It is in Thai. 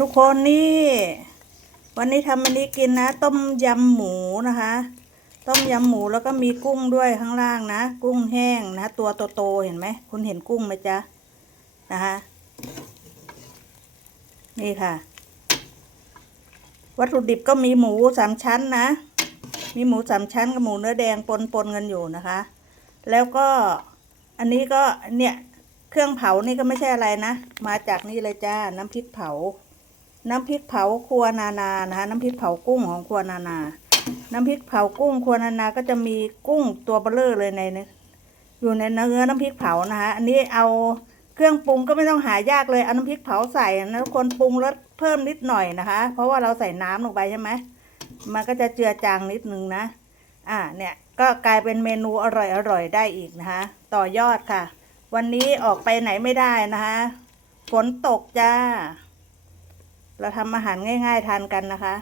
ทุกคนนี่ วันนี้ทำอันนี้กินนะ ต้มยำหมูนะคะ ต้มยำหมูแล้วก็มีกุ้งด้วยข้างล่างนะ กุ้งแห้งนะ ตัวโตๆเห็นไหมคุณเห็นกุ้งไหมจ๊ะนะคะนี่ค่ะ วัตถุดิบก็มีหมูสามชั้นนะ มีหมูสามชั้นกับหมูเนื้อแดงปนปนๆกันอยู่นะคะ แล้วก็อันนี้ก็เนี่ย เครื่องเผานี่ก็ไม่ใช่อะไรนะ มาจากนี่เลยจ้า น้ำพริกเผา น้ำพริกเผาครัวนานานะคะน้ำพริกเผากุ้งของครัวนานา น้ำพริกเผากุ้งครัวนานาก็จะมีกุ้งตัวเบลอเลยในนี้อยู่ในเนื้อน้ำพริกเผานะคะอันนี้เอาเครื่องปรุงก็ไม่ต้องหายากเลยเอาน้ำพริกเผาใส่นะทุกคนปรุงรสเพิ่มนิดหน่อยนะคะ เพราะว่าเราใส่น้ำลงไปใช่ไหมมันก็จะเจือจางนิดนึงนะ อ่าเนี่ยก็กลายเป็นเมนูอร่อยอร่อยได้อีกนะคะ ต่อยอดค่ะ วันนี้ออกไปไหนไม่ได้นะคะฝนตกจ้า เราทำอาหารง่าย ๆ ทานกันนะคะ